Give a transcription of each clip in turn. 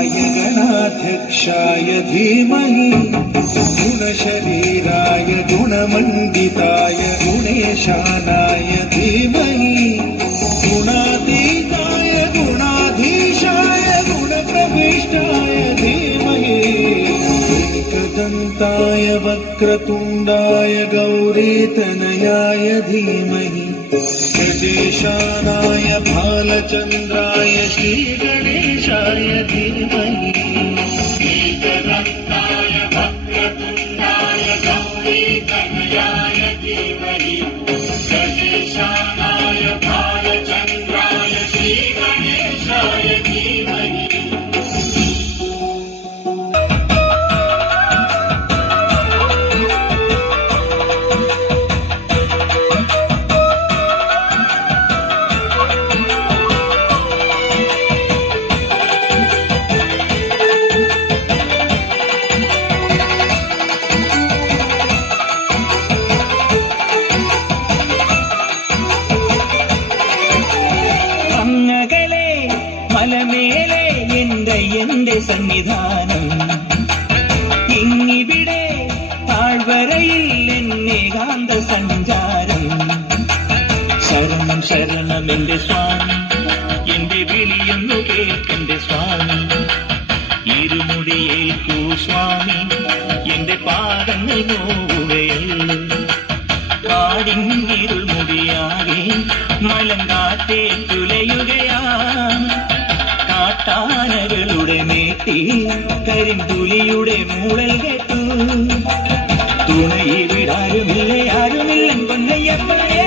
गणाधिपाय गणाध्यक्षाय धीमहि गुणशरीराय गुणमण्डिताय गुणेशानाय धीमहि गुणातीताय गुणाधीशाय गुणप्रविष्टाय धीमहि एकदन्ताय वक्रतुण्डाय गौरीतनयाय धीमहि गजेशानाय भालचन्द्राय श्रीगणेशाय धीमहि एकदन्ताय वक्रतुण्डाय गौरीतनयाय धीमहि गजेशानाय भालचन्द्राय श्रीगणेशाय धीमहि മലമേലെ എന്റെ സന്നിധാനം ഇങ്ങിവിടെ താഴ്വരയിൽ എന്നേകാന്ത സഞ്ചാരം ശരണം ശരണം എന്റെ സ്വാമി എന്റെ വിളിയൊന്നു കേൾക്കെന്റെ സ്വാമി ഇരുമുടിയേൽക്കൂ സ്വാമി എന്റെ പാദങ്ങൾ നോവുകയല്ലോ കാടിൻ ഇരുൾ മുടിയാകെ മലങ്കാറ്റേ തുലയുകയാ കാട്ടാനകളുടെ മേട്ടി കരിമ്പുലിയുടെ മൂളൽ കേട്ടു തുണയിവിടാരുമില്ല ആരുമില്ല പൊന്നയ്യപ്പനേ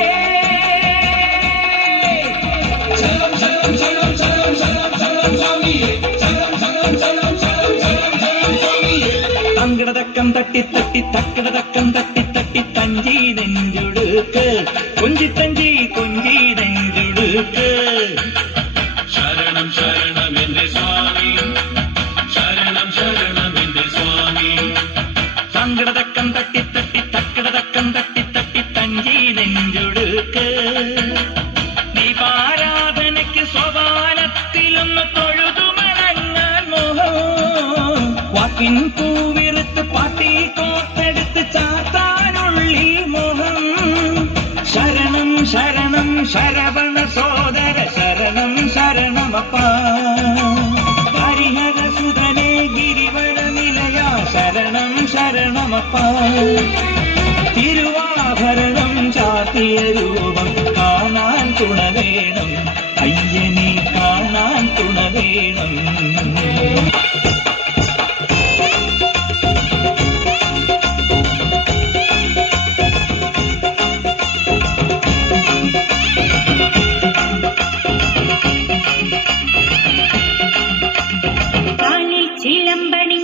തങ്കിടതക്കം തട്ടി തട്ടി തക്കിടതക്കം തട്ടി തട്ടി തഞ്ചി നെഞ്ചുടുക്ക് കൊഞ്ചി കൊഞ്ചി നെഞ്ചുടുക്ക് ശരണം ശരണം എന്റെ സ്വാമി ശരണം ശരണം എന്റെ സ്വാമി തങ്കിടതക്കം തട്ടി തട്ടി തക്കിടതക്കം തട്ടി തട്ടി തഞ്ചി നെഞ്ചുടുക്ക് ദീപാരാധനയ്ക്ക് സ്വപാനത്തിലൊന്ന് തൊഴുതു മടങ്ങാൻ മോഹം വാക്കിൻ പൂവിറുത്ത് പാട്ടി കോർത്തെടുത്ത് ചാത്താനുള്ളി മോഹം ശരണം ശരണം ശരവണ സോദര ശരണം ശരണമപ്പ ഹരിഹരസുതനേ ഗിരിവര നിലയ ശരണം ശരണമപ്പ തിരുവാഭരണം ചാത്തിയ രൂപം കാണാൻ തുണ വേണം അയ്യനെ കാണാൻ തുണ വേണം ചിലമ്പണി